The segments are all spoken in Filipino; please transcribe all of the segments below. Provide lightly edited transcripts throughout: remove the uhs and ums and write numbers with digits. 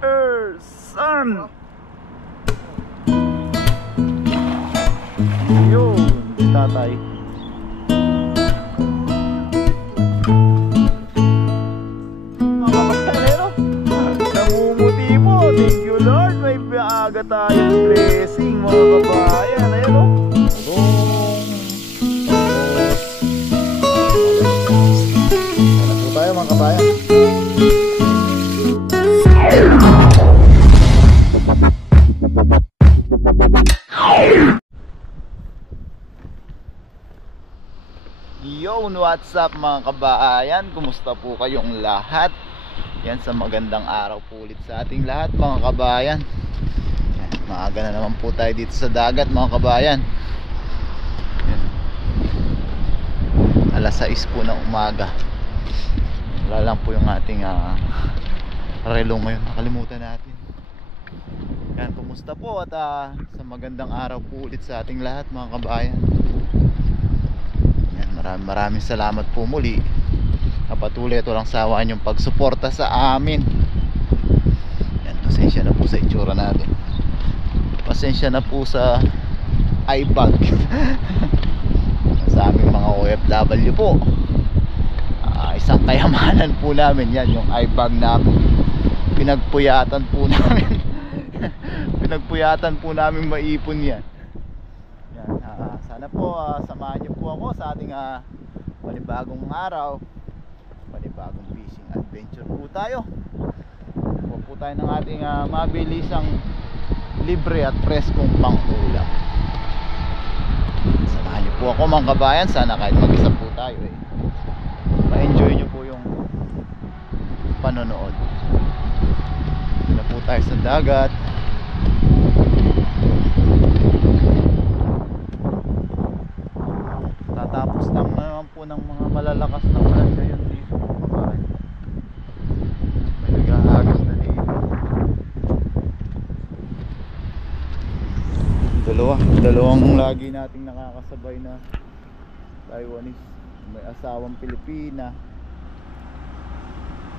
Ersan. Yun, si tatay. Mga bakalero, namumuti po. Thank you Lord, may maaga tayong blessing mga kabayan. Ayan o. Ayan po tayo mga kabayan. Yo, what's up mga kabayan? Kumusta po kayong lahat? Yan, sa magandang araw po ulit sa ating lahat mga kabayan. Yan, maaga na naman po tayo dito sa dagat mga kabayan. Yan. Alas 6 po ng umaga. Wala lang po yung ating relo ngayon, nakalimutan natin. Yan, kumusta po at sa magandang araw po ulit sa ating lahat mga kabayan. Yan, maraming salamat po muli. Patuloy at walang sawaan yung pagsuporta sa amin. Yan, pasensya na po sa itsura natin. Pasensya na po sa eye bag. Sa aming mga OFW po. Isang kayamanan po namin yan, yung eye bag namin. Pinagpuyatan po namin. Pinagpuyatan po namin maipon yan. Yan, sana po samahan niyo po ako sa ating panibagong araw, panibagong fishing adventure po tayo. Kuha po tayo ng ating mabilisang libre at preskong pang-ulam. Samahan niyo po ako mga kabayan. Sana kahit mag-isa po tayo ma-enjoy niyo po yung panonood. Dito po tayo sa dagat. Tatapos lang naman po ng mga malalakas na ulan ngayon dito mga kabayan. May naghahagas na dito. Dalawang lagi nating nakakasabay na Taiwanese. May asawang Pilipina,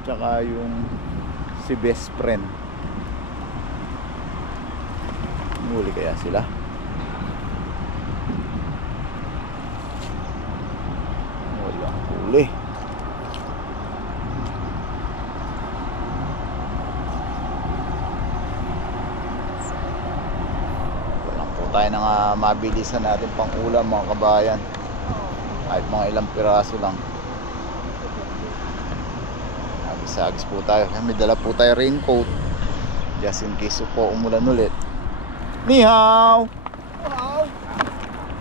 tsaka yung si best friend. Huli kaya sila? Walang huli. Walang po tayo ng mabilisan natin pang ulam mga kabayan. Kahit mga ilang piraso lang. Agis-agis po tayo. May dala po tayo raincoat just in case po umulan ulit. Ni hao.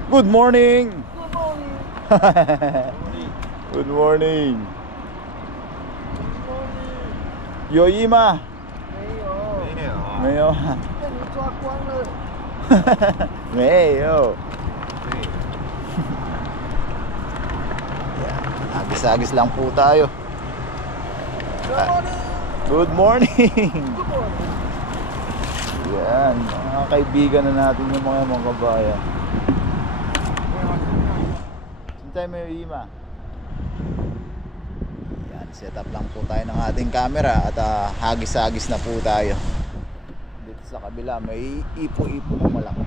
Good morning. Good morning. Good morning. Yo Ima. 没有，没有。被你抓光了。没有。Agis-agis lang po tayo. Good morning. Good morning. Good morning. Yan, mga kaibigan na natin yung mga kabayan. Sintay mo yung Ima. Yan, set up lang po tayo ng ating camera at hagis-hagis na po tayo. Dito sa kabila may ipo-ipo na malaki.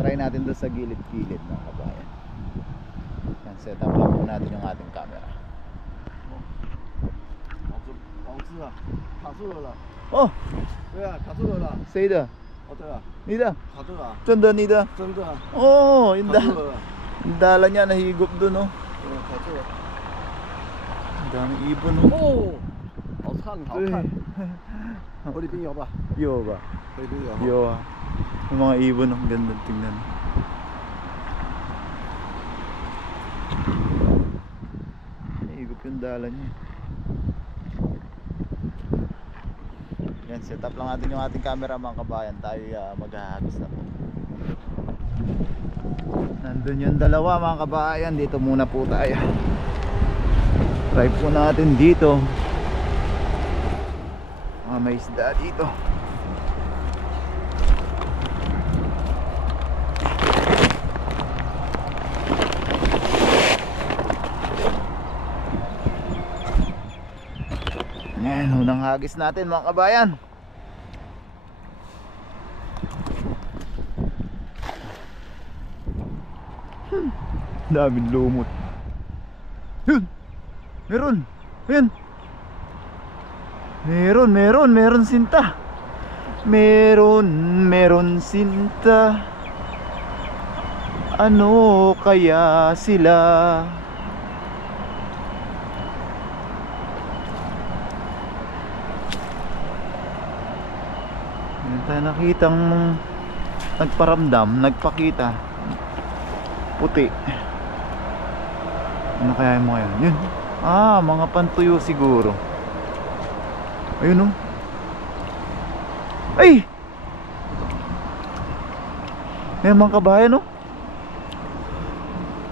Try natin doon sa gilid-gilid mga kabayan. Yan, set up lang po natin yung ating camera. 网子啊，卡住了啦。 Oh, 对啊，卡住了啦。谁的？哦，对啊，你的？卡住了啊，真的你的？真的啊， Oh, yung 卡住了啦。 dala niya nahigop doon oh. 对，卡住了。 Ang daming ibon oh. 哦，好看，好看。我里边有吧？ Yo ba? 我里边有。 Yo ah. Yung mga ibon ang ganda tingnan. Nahigop yung dala niya. Yan, set up lang natin yung ating camera mga kabayan. Tayo maghahagis na po. Nandun yung dalawa mga kabayan. Dito muna po tayo. Try po natin dito. May isda dito. Yan, unang Ihagis natin mga kabayan. Daming lumot. Yun! Meron! Ayan! Meron sinta. Meron sinta. Ano kaya sila? Meron tayo nakitang nagparamdam, nagpakita. Puti. Ano kaya yung mga yan? Yun. Mga pantuyo siguro. Ayun, oh. Ay! May mga kabayan, oh.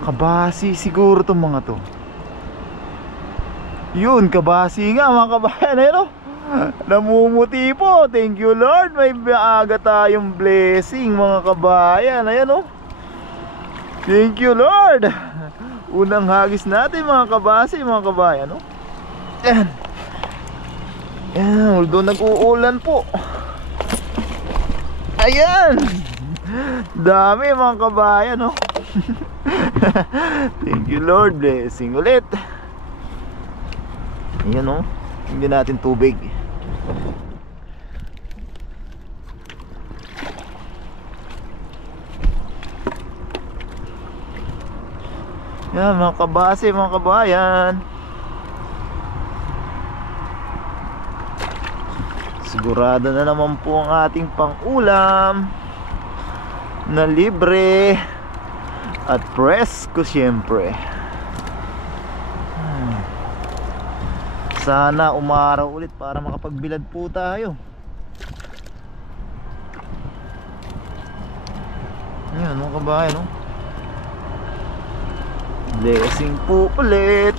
Kabasi siguro itong mga to. Yun, kabasi nga mga kabayan. Ayun, oh. Namumuti po. Thank you Lord. May maaga tayong blessing mga kabayan. Ayan, oh. Thank you Lord. Unang hagis natin mga kabasi, mga kabayan, no? Ayan. Ayan, although nag-uulan po. Ayan. Dami mga kabayan, no? Thank you Lord, blessing ulit. Ayan, no? Hindi natin tubig. Yan mga kabase, mga kabayan. Sigurado na naman po ang ating pang-ulam na libre at presko syempre. Sana umaraw ulit para makapagbilad po tayo. Ayan mga kabayan, no? Blessing po ulit.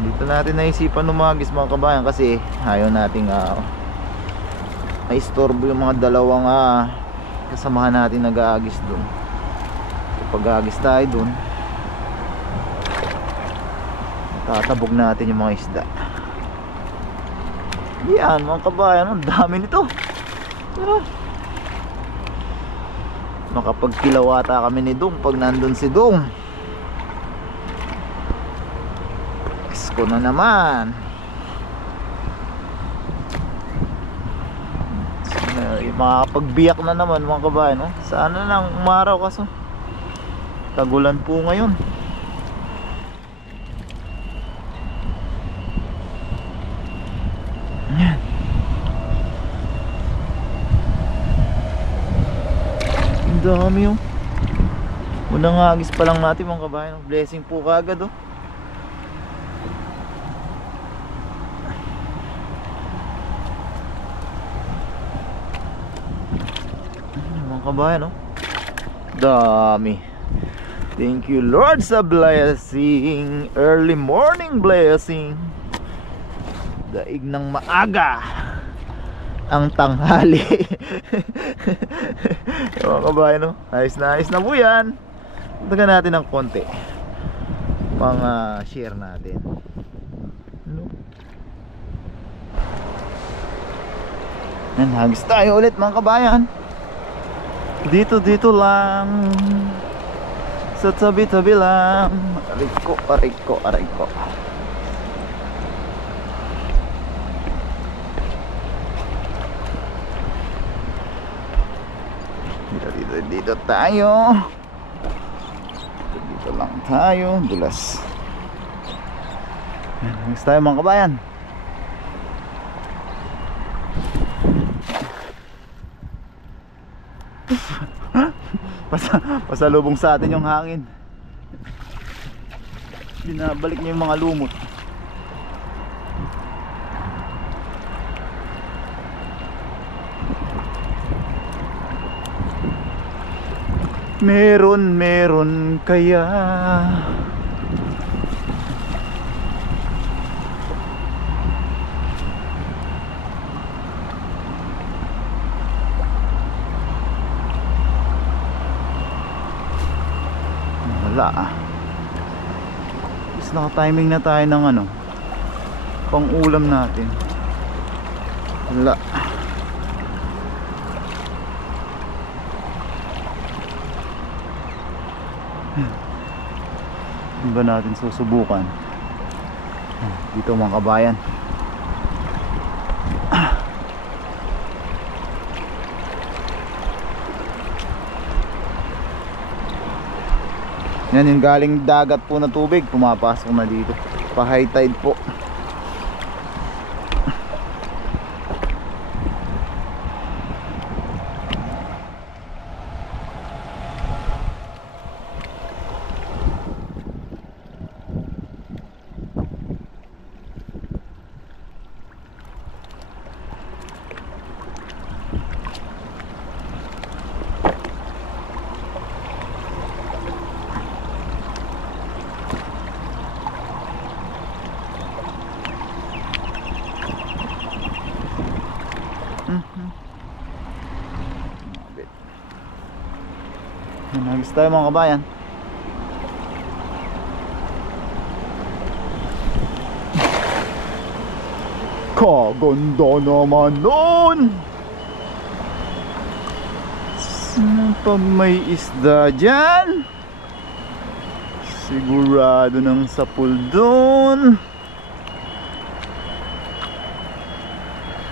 Dito natin naisipan umagis mga kabayan kasi ayaw nating maistorbo yung mga dalawang kasamahan natin nag-aagis dun. Kapag aagis tayo dun, tatabog natin yung mga isda. Yan mga kabayan, ang dami nito. Pero makapagkilawata kami ni Dong pag nandun si Dong. Esko na naman. Makapagbiyak na naman mga kabayan, no? Sana lang umaraw kaso tagulan po ngayon. Dami, oh. Unang hagis pa lang natin mga kabayan, blessing po kagad, oh. Mga kabayan, oh. Dami. Thank you Lord sa blessing. Early morning blessing. Daig ng maaga ang tanghali. Mga kabayan, no? Ayos na po yan. Tagan natin ng konti pang share natin, no? Hagis tayo ulit mga kabayan. Dito lang sa tabi-tabi lang. Aray ko. Dito tayo. Dito lang tayo. Dulas. Hagis tayo mga kabayan. Pasalubong sa atin yung hangin. Binabalik niya yung mga lumot. Meron kaya Wala is naka-timing na tayo ng ano pang ulam natin. Wala. Hindi ba natin susubukan dito mga kabayan? Yan yung galing dagat po na tubig, pumapasok na dito pa high tide po. Nagis tayo mga kabayan. Kaganda naman nun. Sino pa may isda dyan? Sigurado ng sapul dun.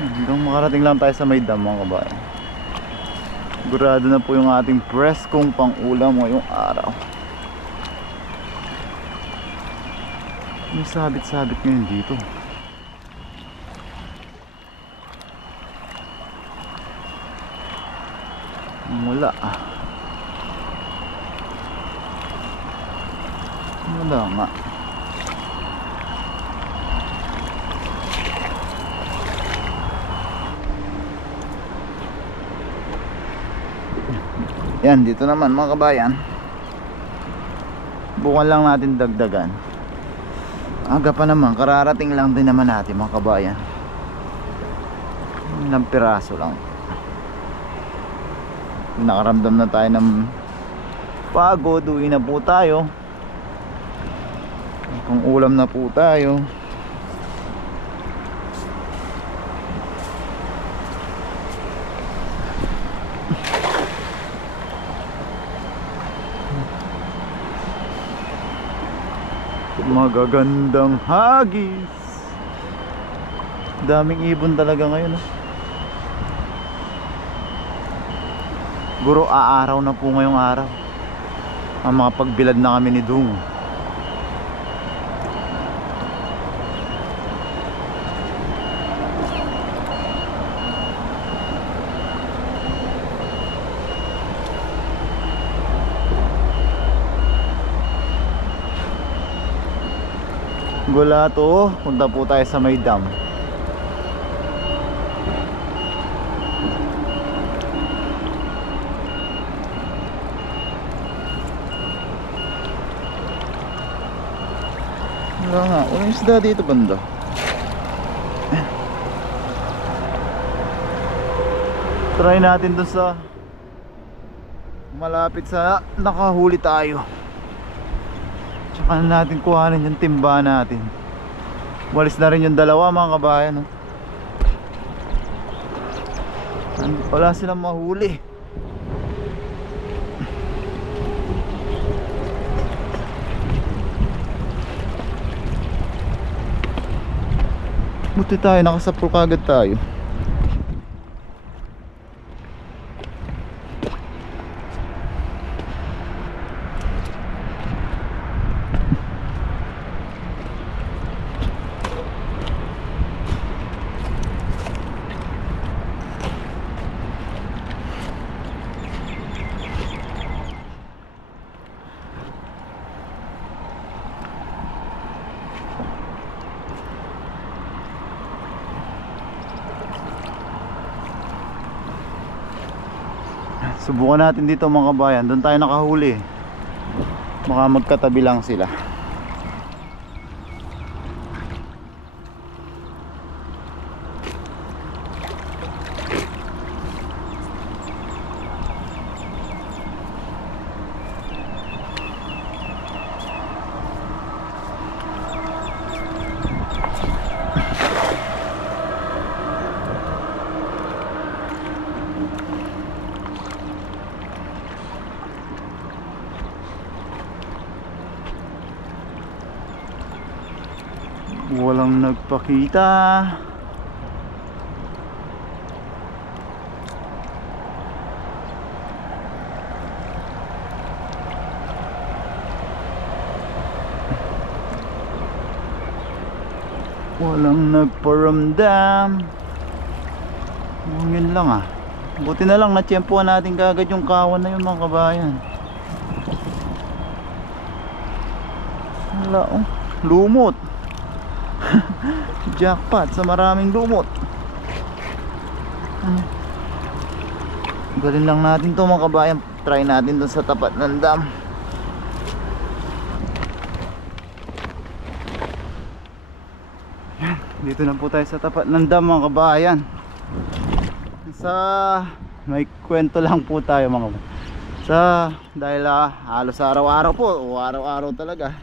Hanggang makarating lang tayo sa may dam mga kabayan. Sigurado na po yung ating preskong pang-ulam ngayong araw. May sabit-sabit ngayon dito. Wala. Wala nga. Yan, dito naman mga kabayan. Bukan lang natin dagdagan. Aga pa naman, kararating lang din naman natin mga kabayan. Ilang piraso lang. Nakaramdam na tayo ng pagod, uwi na po tayo. Kung ulam na po tayo. Magagandang hagis. Daming ibon talaga ngayon. Guro aaraw na po ngayong araw. Ang mga pagbilad na kami ni Dung. Gula to, punta po tayo sa may dam. Wala nga, walang isda dito banda. Try natin dun sa malapit sa nakahuli tayo. Tsaka na natin kuhanin yung timba natin. Walis na rin yung dalawa mga kabayan. Wala silang mahuli. Buti tayo, nakasapro kagad tayo. Subukan natin dito mga kabayan. Doon tayo nakahuli. Baka magkatabi lang sila. Walang nagpakita. Walang nagparamdam. Yun lang ah. Buti na lang natsyempuhan natin kagad yung kawan na yun mga kabayan. Wala oh, lumot. Jackpot sa maraming lumot. Galing lang natin to mga kabayan. Try natin dun sa tapat ng dam. Yan, dito na po tayo sa tapat ng dam mga kabayan. May kwento lang po tayo mga kabayan. Dahil halos araw-araw po o araw-araw talaga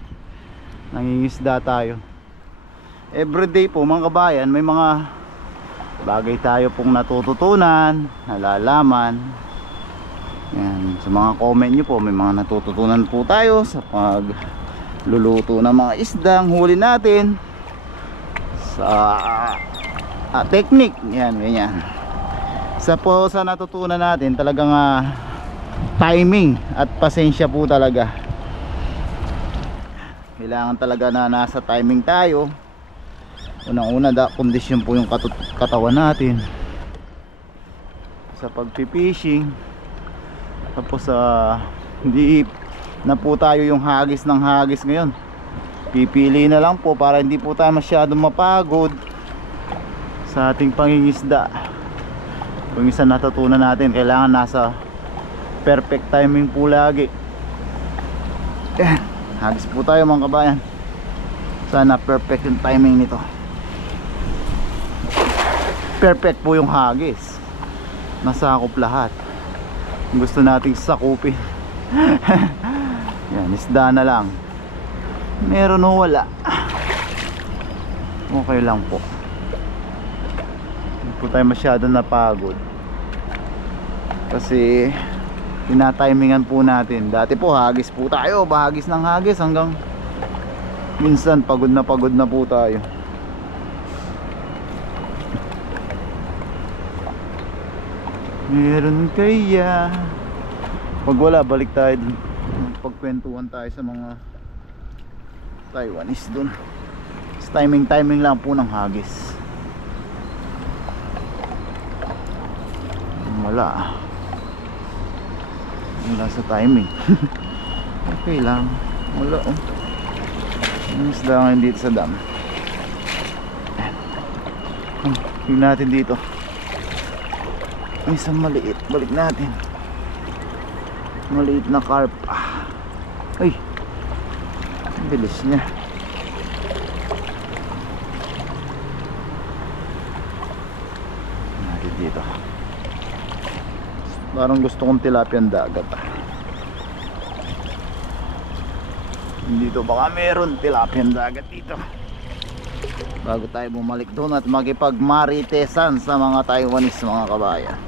nangingisda tayo. Everyday po mga kabayan, may mga bagay tayo pong natututunan, nalalaman. Yan, sa mga comment nyo po, may mga natututunan po tayo sa pagluluto ng mga isdang huli natin, sa technique. Yan, ganyan. Sa natutunan natin talagang timing at pasensya po talaga. Kailangan talaga na nasa timing tayo. Unang-una, kondisyon po yung katawan natin sa pagpipishing. Tapos hindi na po tayo yung hagis ng hagis ngayon. Pipili na lang po para hindi po tayo masyadong mapagod sa ating pangingisda. Kung isa natutunan natin, kailangan nasa perfect timing po lagi. Hagis po tayo mga kabayan. Sana perfect yung timing nito. Perfect po yung hagis. Nasakop lahat. Gusto nating sakupin. Yan, isda na lang. Meron o wala, okay lang po. Hindi po tayo masyado napagod kasi tinatimingan po natin. Dati po hagis po tayo, bahagis ng hagis hanggang minsan pagod na po tayo. Meron kaya? Pag wala, balik tayo dun. Pagkwentuhan tayo sa mga Taiwanese dun. Timing lang po ng hagis. Wala sa timing. Okay lang. Wala oh. Yung isda ngayon dito sa dam. Tingnan natin dito. May isang maliit. Balik natin. Maliit na carp. Ay, ang bilis niya. Natin dito. Parang gusto kong tilapiyang dagat. Dito baka meron tilapiyang dagat dito. Bago tayo bumalik doon at makipagmaritesan sa mga Taiwanese mga kabayan.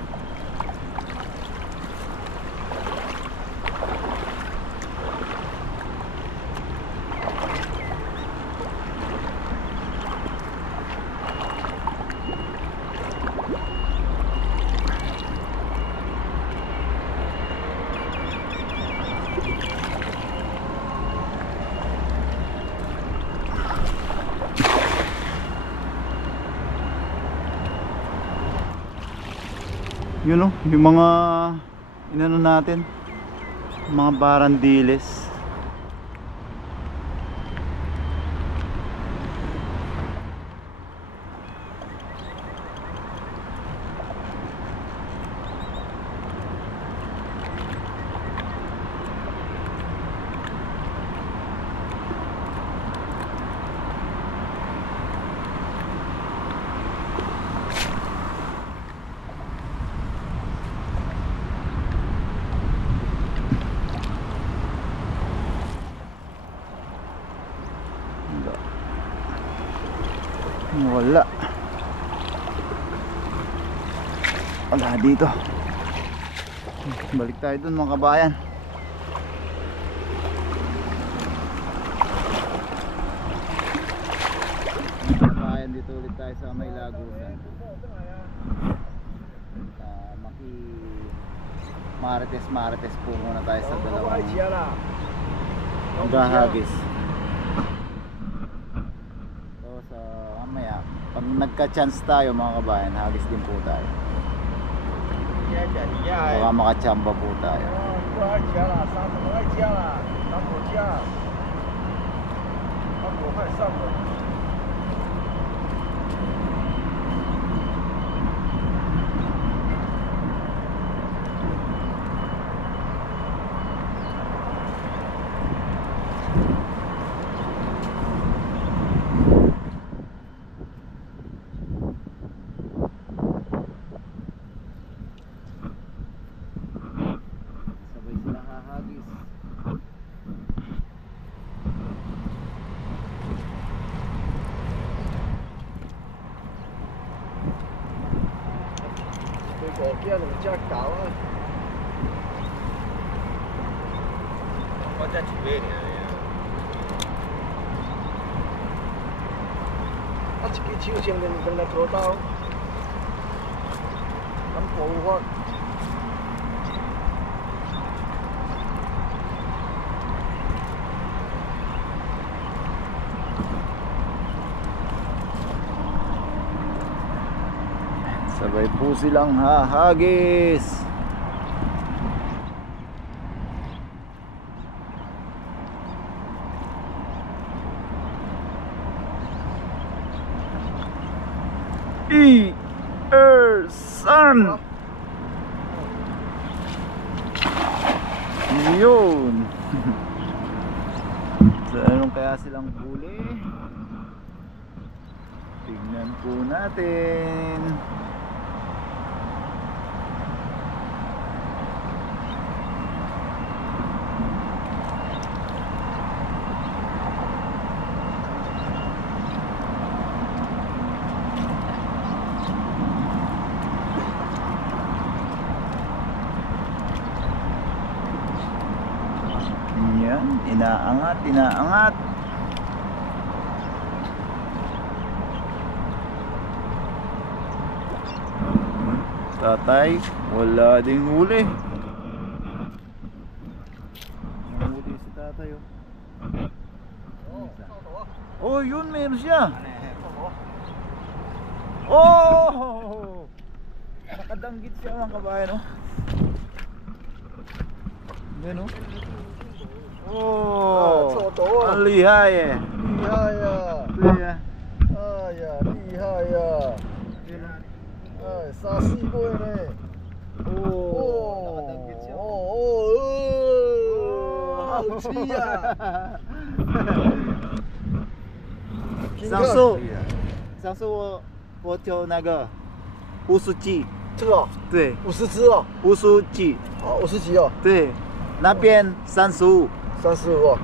Yun o, yung mga inano natin, mga barandiles. Wala dito. Balik tayo dun mga kabayan. Marites po muna tayo sa 我 dalawang 爱吃啦。 maghahagis. So sa mamaya, pag nagka-chance tayo mga kabayan, hagis din po tayo. Baka makachamba po tayo. 我爱吃啦，三我爱吃啦，三我吃，三我快上了。 Sabay sila hahagis.水果鸡两只狗啊！我才一尾尔。啊，一支手先两来拖刀，咁步法。 Sabay po silang hahagis. San. Yun. So anong kaya silang huli? Tignan po natin. Yan, inaangat. Tatay, wala ding huli. Huli si tatay oh. Oh, yun meron siya. Oh! Nakadanggit siya mga kabayan oh. Yan oh. Oh, ang lihay eh. 厉害呀！ 对呀，哎呀，厉害呀！哎，3、4杯呢。哦好吃呀！上次我就那个50几，这个对50只哦， ，50几，哦50几哦对，那边35， ，35哦，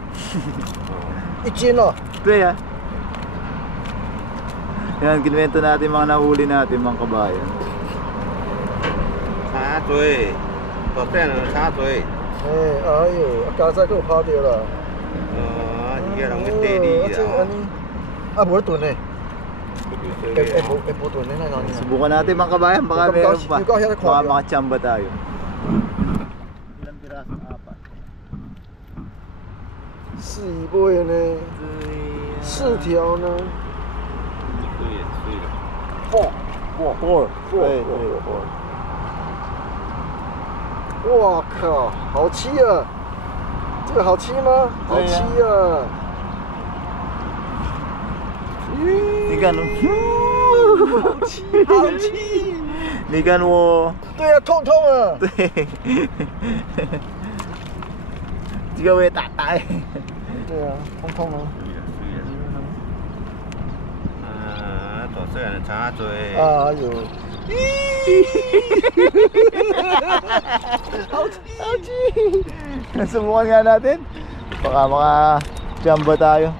一斤哦。对呀。Yan, kinuwento natin mga nahuli natin mga kabayan. 叉嘴，大细人叉嘴，哎呦，加菜给我跑掉了。伊个人要地理啊。啊，无炖呢，无炖呢，那哪里？ Subukan natin mga kabayan, baka Ikaw, meron pa. ikaw, ikaw, ikaw. Baka makachamba tayo. Ilang piraso? 4. 4杯呢，4条呢。对也对了。 4，对对。哇靠，好吃啊！这个好吃吗？好吃啊！你看，好吃，好吃。你看我，对啊，痛痛啊！对，这个会打呆。对啊，痛痛啊！大细人叉嘴。哎呦，好吃，好吃。 Subukan nga natin. Baka makachamba tayo.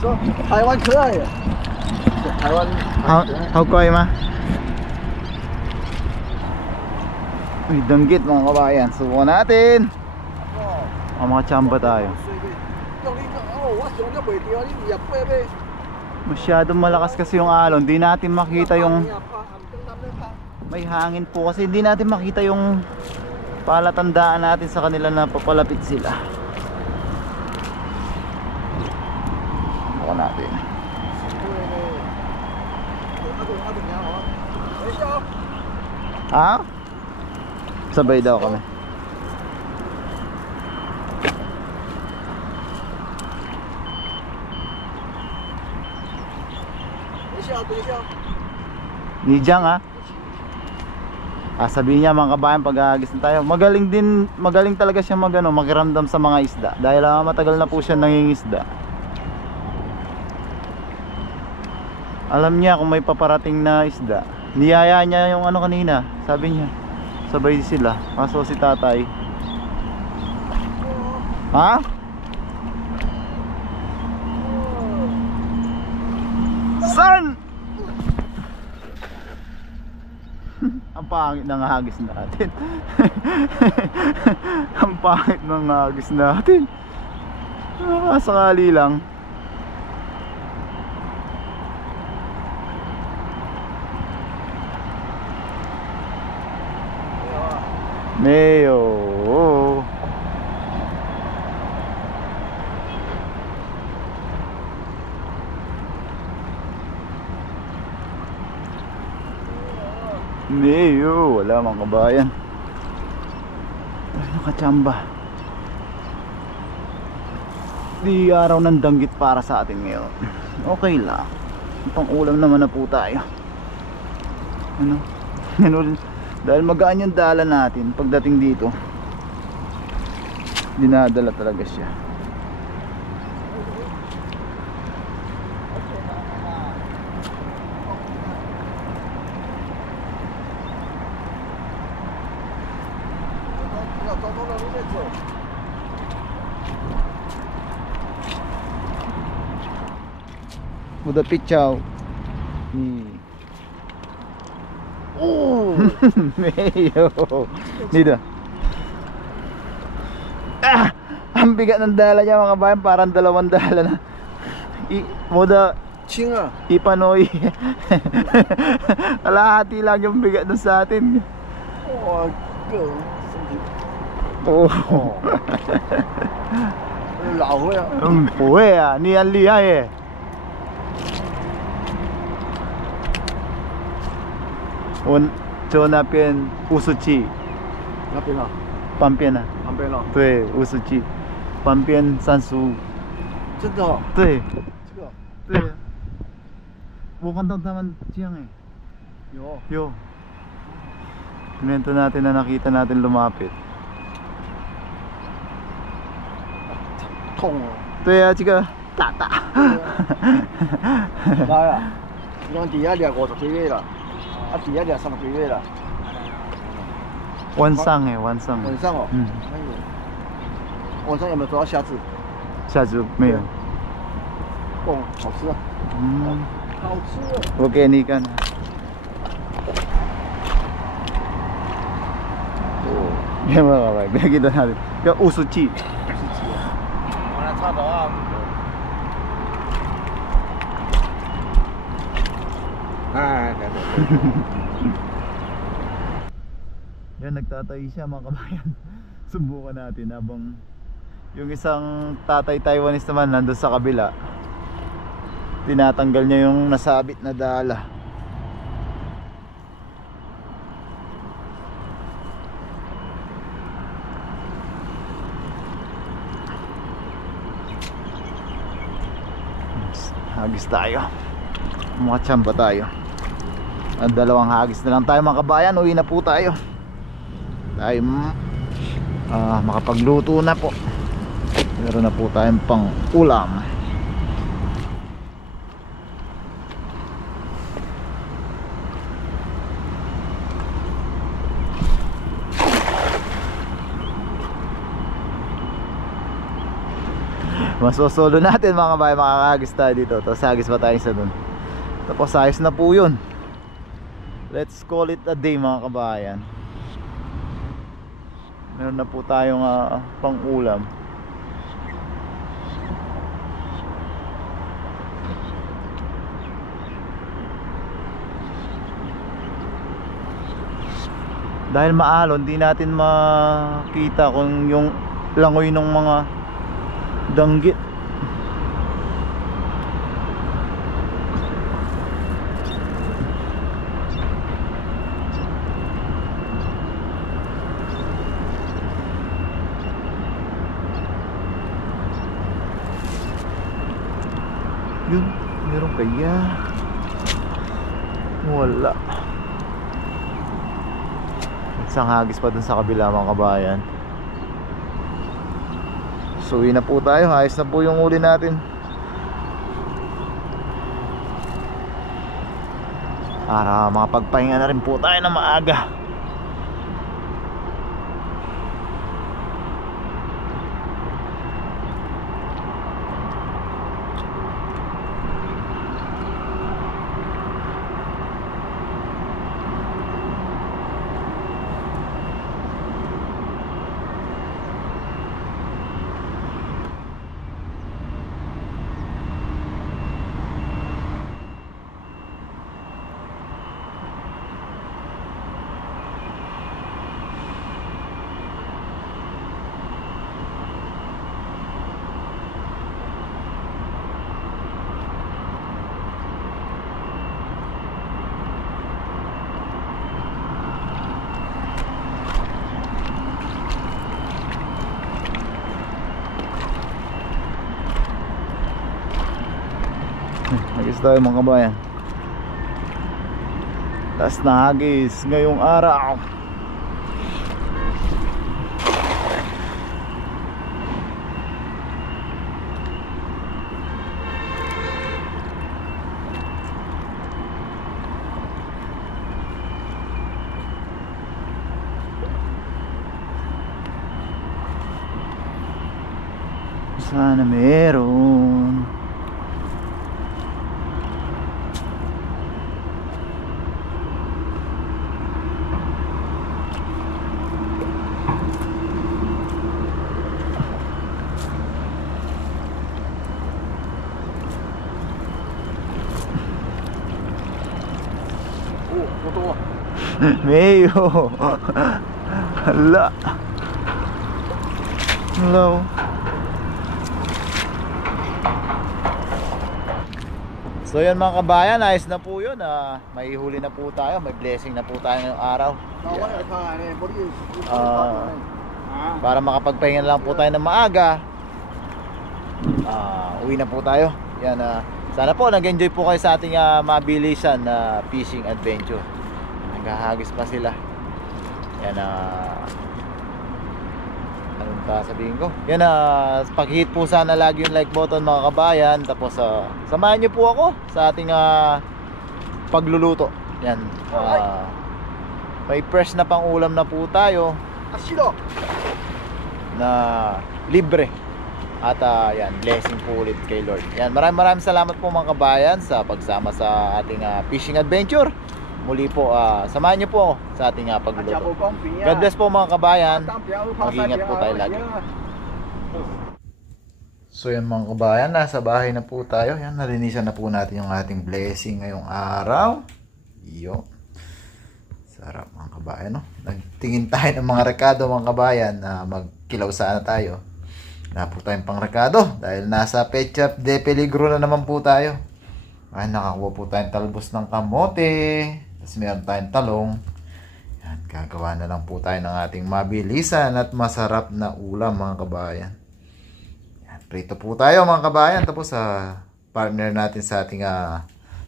So, 台湾可爱呀！台湾How kaya ma? Uy, danggit mga kabayan. Subukan natin. Baka makachamba tayo. 用你哦，我想了袂掉，你也背呗。 Masyadong malakas kasi yung alon. Hindi natin makita yung may hangin po kasi hindi natin makita yung palatandaan natin sa kanila na papalapit sila. Buka natin. Ha? Sabay daw kami. Nijang ha? Sabihin niya mga kabayan pag aagis na tayo. Magaling talaga siya magramdam sa mga isda. Dahil matagal na po siya nangingisda. Alam niya kung may paparating na isda. Niyaya niya yung kanina. Sabi niya, sabay sila. Kaso si tatay. Ha? Son! Ang pangit ng hagis natin. Ang pangit ng hagis natin. Sakali lang. Mayo. Mayo, wala mga kabayan. Ay, nakachamba. Di araw ng danggit para sa atin ngayon. Okay lang. Pang ulam naman na po tayo. Ano? Dahil magaan yung dala natin pagdating dito. Dinadala talaga siya. Muda pichaw ni Mayo dito. Ang bigat ng dala niya mga bayan, parang 2 dala na. Muda Chinga. Ipanoy. Kalahati lang yung bigat doon sa atin. Oh, Oh. Lao ya. 不会啊，你很厉害耶。我就那边57，那边啊，旁边啊，旁边啊，对，57，旁边35，真的哦，对这个对，我看到他们这样哎，有有Komento natin na nakita natin lumapit. 痛哦。对啊，这个大大。妈呀，用底下掠50几月了，底下掠30几月了。晚上哎，晚上。晚上哦。嗯。哎呦，晚上有没有抓到虾子？下次没有。哦，好吃啊。嗯。好吃哦。我给你看。Yan mga kabay, pinakita natin yung usuchi. Wala sa bawang. Yan, nagtatay siya mga kabayan. Subukan natin habang yung isang tatay Taiwanese naman nandun sa kabila. Tinatanggal niya yung nasabit na dala. Hagis tayo, makachamba tayo. At 2 hagis na lang tayo mga kabayan. Uwi na po tayo. Tayo makapagluto na po. Meron na po tayong pang ulam. Masosolo natin mga kabayan, makakagis tayo dito. Tapos hagis pa tayo sa dun. Tapos ayos na po yun. Let's call it a day mga kabayan. Meron na po tayong pang ulam. dahil maalon, di natin makita kung yung langoy ng mga danggit. Yun, meron kaya? Wala. Isang hagis pa dun sa kabila mga kabayan. So uwi na po tayo. Ayos na po yung uli natin. Para makapagpahinga na rin po tayo na maaga. Hagis tayo mga kabayan. Last na hagis ngayong araw. Sana meron. Mayo. Hala. Hello. So yan mga kabayan, ayos na po yun. May huli na po tayo, may blessing na po tayo ngayong araw. Para makapagpahinga lang po tayo ng maaga. Uwi na po tayo. Yan, sana po nag-enjoy po kayo sa ating mabilisan na fishing adventure. Naghahagis pa sila. Yan, anong sabihin ko? Yan, pag-hit po sana lagi yung like button mga kabayan. Tapos samahan nyo po ako sa ating pagluluto. Yan, may fresh na pang ulam na po tayo na libre. At yan, blessing po ulit kay Lord. Yan, maraming salamat po mga kabayan sa pagsama sa ating fishing adventure. Muli po, samahan niyo po ako sa ating pagluluto. God bless po mga kabayan. Mag-ingat po tayo lagi. So yan mga kabayan, nasa bahay na po tayo. Yan, nalinisan na po natin yung ating blessing ngayong araw. Iyo. Sarap mga kabayan, no? Nagtingin tayo ng mga rekado mga kabayan na magkilaw sana tayo. Na po tayong pang rekado dahil nasa Petshop de Peligro na naman po tayo. Ay, nakakuha po tayong talbos ng kamote. Tapos meron tayong talong. Yan, gagawa na lang po tayo ng ating mabilisan at masarap na ulam mga kabayan. Yan, prito po tayo mga kabayan. Tapos partner natin sa ating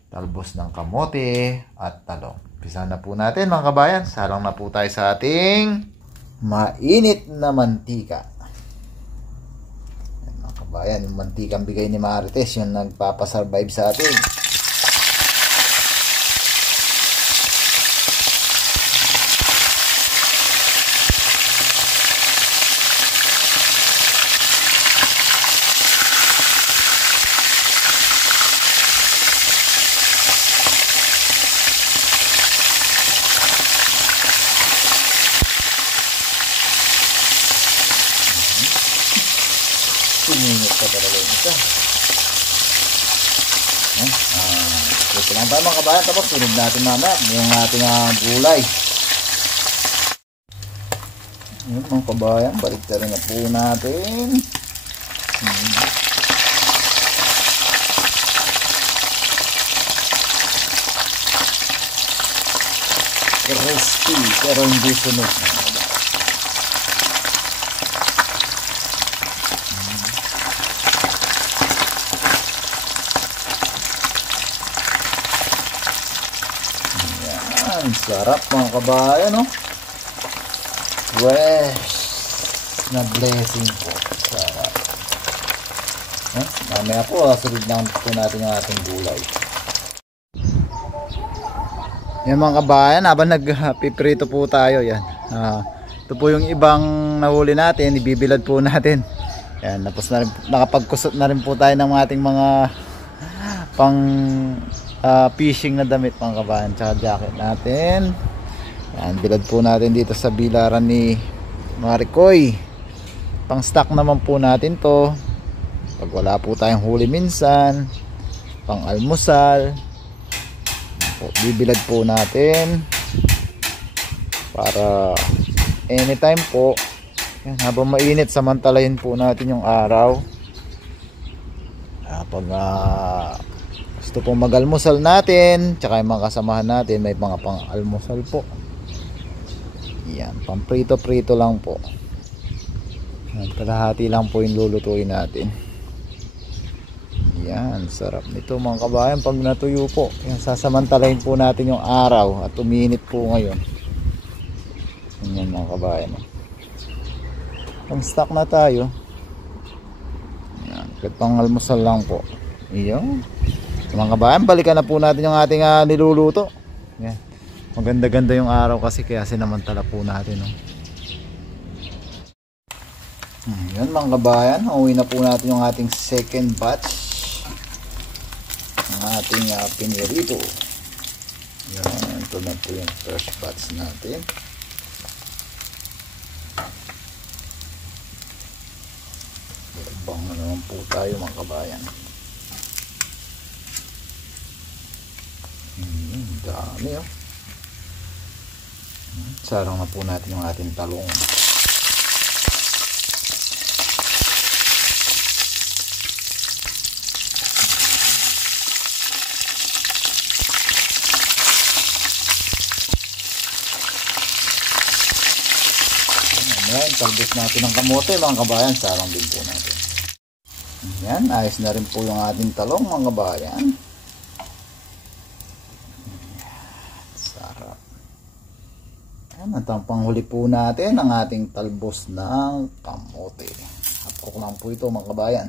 talbos ng kamote at talong. Umpisa na po natin mga kabayan. Salang na po tayo sa ating mainit na mantika. Yan, mga kabayan, yung mantikang bigay ni Marites, yung nagpapasurvive sa atin. Sumingot ka talaga yung isa. Ito lang tayo mga kabayan. Tapos sunod natin mamaya yung ating gulay. Yun mga kabayan, balik na rin na po natin. Crispy pero hindi sunog. Yan, sarap mga kabayan, no? Fresh na blessing po. Sarap. Mamaya po, sunod lang po natin yung ating gulay. Yan mga kabayan, habang nagpiprito po tayo, yan. Ito po yung ibang nahuli natin, ibibilad po natin. Yan, tapos na rin, nakapagkusot na rin po tayo ng ating mga pang fishing na damit mga kabayan, tsaka jacket natin. Yan, bilad po natin dito sa bilaran ni Maricoy. Pang stock naman po natin to pag wala po tayong huli minsan, pang almusal po, bibilad po natin para anytime po. Yan, habang mainit samantalahin po natin yung araw. Pag gusto pong mag-almusal natin, tsaka yung mga kasamahan natin, may mga pang almusal po. Yan, pang prito lang po. Yan, kalahati lang po yung lulutuin natin. Yan, sarap nito mga kabayan pag natuyo po. Yan, sasamantalahin po natin yung araw at uminit po ngayon. Yan mga kabayan. Pang stock na tayo. Yan, pang almusal lang po. Yan. Mga kabayan, balikan na po natin yung ating niluluto. Yan. Maganda-ganda yung araw kasi kaya sinamantala po natin. No? Yan mga kabayan, uwi na po natin yung ating second batch ng ating pinirito. Yan, ito na po yung first batch natin. Ibang na naman po tayo mga kabayan. Dami oh. Sarang na po natin yung ating talong. Ayan, talbos natin ng kamote mga kabayan. Sarang din po natin. Ayan, ayos na rin po yung ating talong mga kabayan. Sarap. Ayan, at ang panghuli po natin ang ating talbos ng kamote. Hapok lang po ito mga kabayan.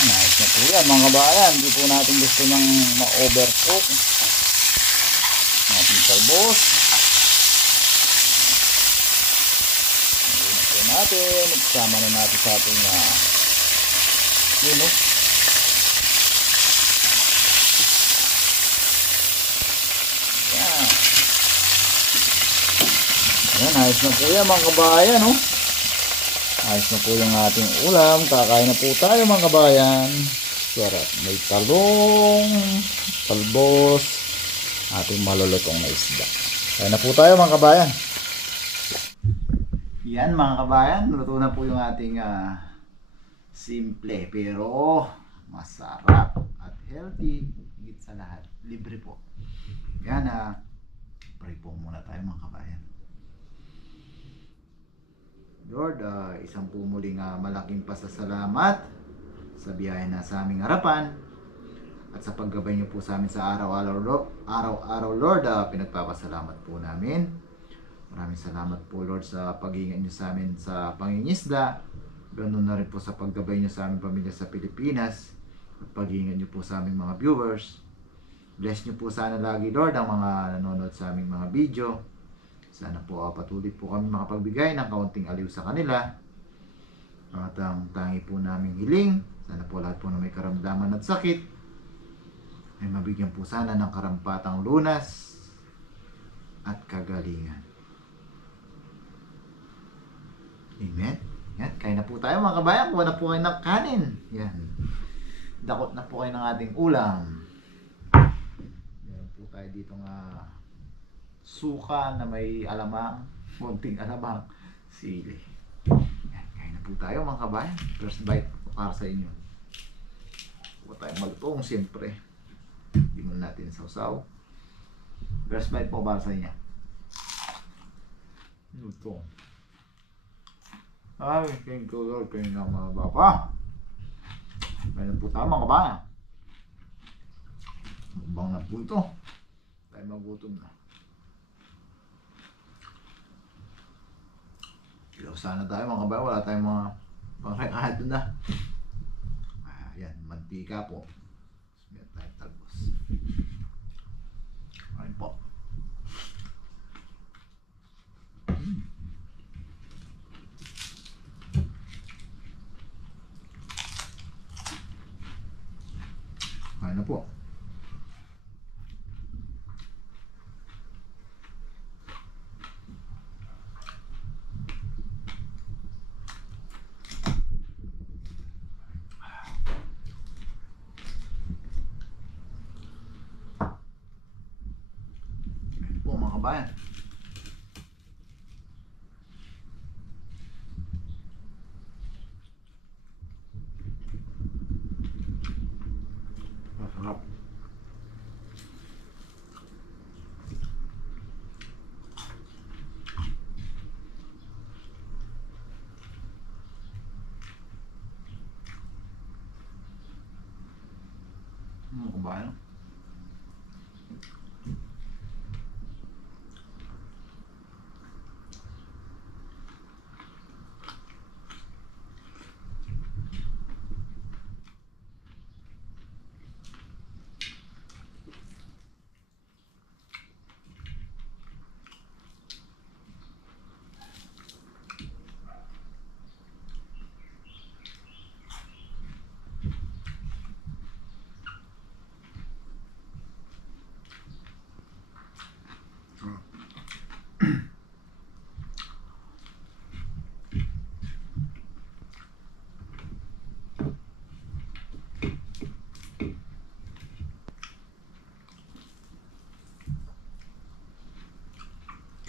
Nice na po yan mga kabayan. Hindi po natin gusto ng ma-overcook ating talbos. Ngayon na po natin. Nagsama na natin sa ating yun o. Yan. Yan, ayos na po yan mga kabayan o. Ayos na po yung ating ulam. Kakain na po tayo mga kabayan. Sarap. May talong, talbos, ating malulutong na isda. Kain na po tayo mga kabayan. Yan mga kabayan. Luto na po yung ating simple pero masarap at healthy. Higit sa lahat. Libre po. Yan pray po muna tayo mga kabayan. Lord, isang po muling malaking pasasalamat sa biyahe na sa aming harapan at sa paggabay niyo po sa amin sa araw-araw Lord, pinagpapasalamat po namin. Maraming salamat po Lord sa pag-iingat niyo sa amin sa pangingisda Ganun na rin po sa paggabay nyo sa aming pamilya sa Pilipinas at pag-iingat nyo po sa aming mga viewers. Bless nyo po sana lagi, Lord, ang mga nanonood sa aming mga video. Sana po patuloy po kami makapagbigay ng kaunting aliw sa kanila. At ang tangi po naming hiling, sana po lahat po na may karamdaman at sakit ay mabigyan po sana ng karampatang lunas at kagalingan. Amen. Yan, kain na po tayo mga kabayan. Kuha na po kayo ng kanin. Yan. Dakot na po kayo ng ating ulam. Meron po tayo dito nga suka na may alamang, munting alamang, sili. Yan, kain na po tayo mga kabayan. First bite para sa inyo. Huwag tayong malutong siyempre. Hindi mo natin sausaw. First bite po para sa inyo. Lutong. Ay, thank you Lord, kayo na mga baka. Kaya po tayo mga kabayan. Magbang na po ito. Tayo magutom na. Ilaw sana tayo mga kabayan, wala tayong mga pangrekado na. Ayan, mantika po. Meron tayong talbos. Ayun po. Kain na po. Kain po mga kabayan. Masarap. Mga kabayan.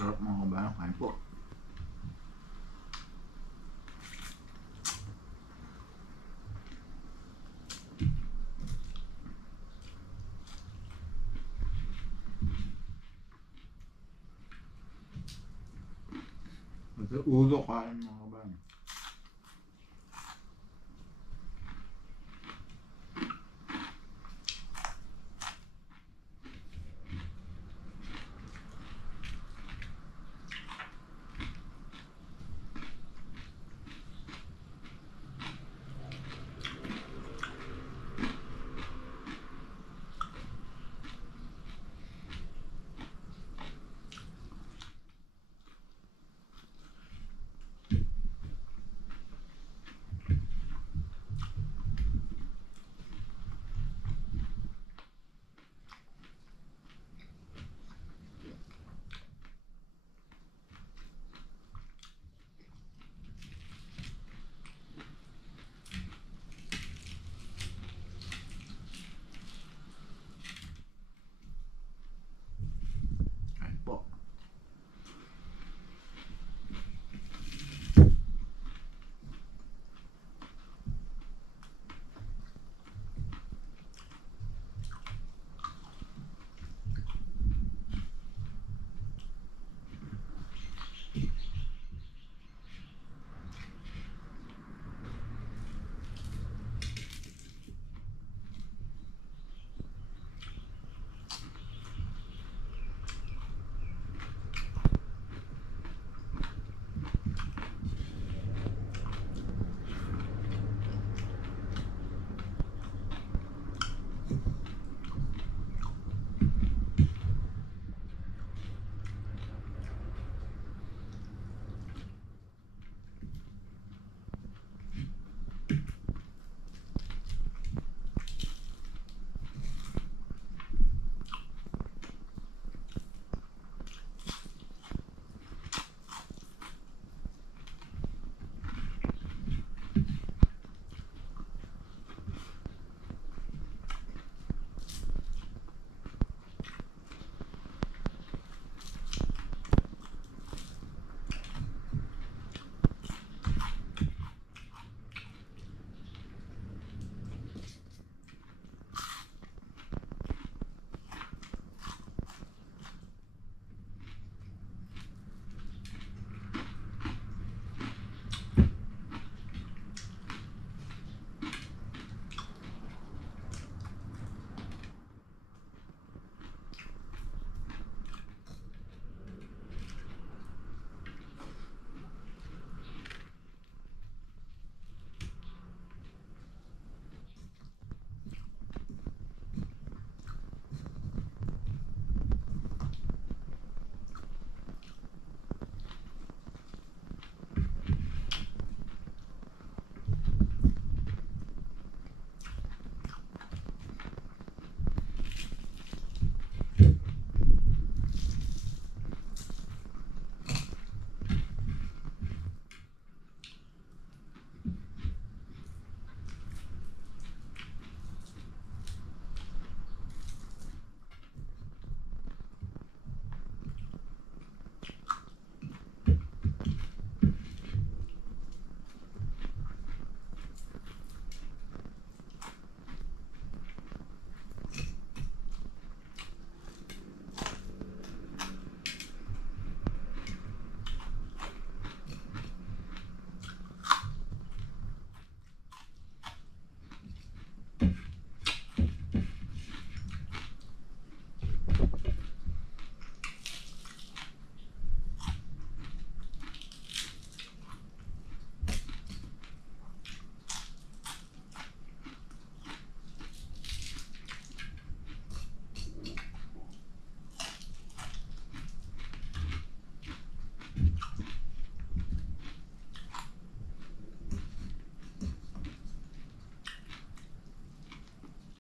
Sarap mga kabayan, kain po. Ito ulo kain mga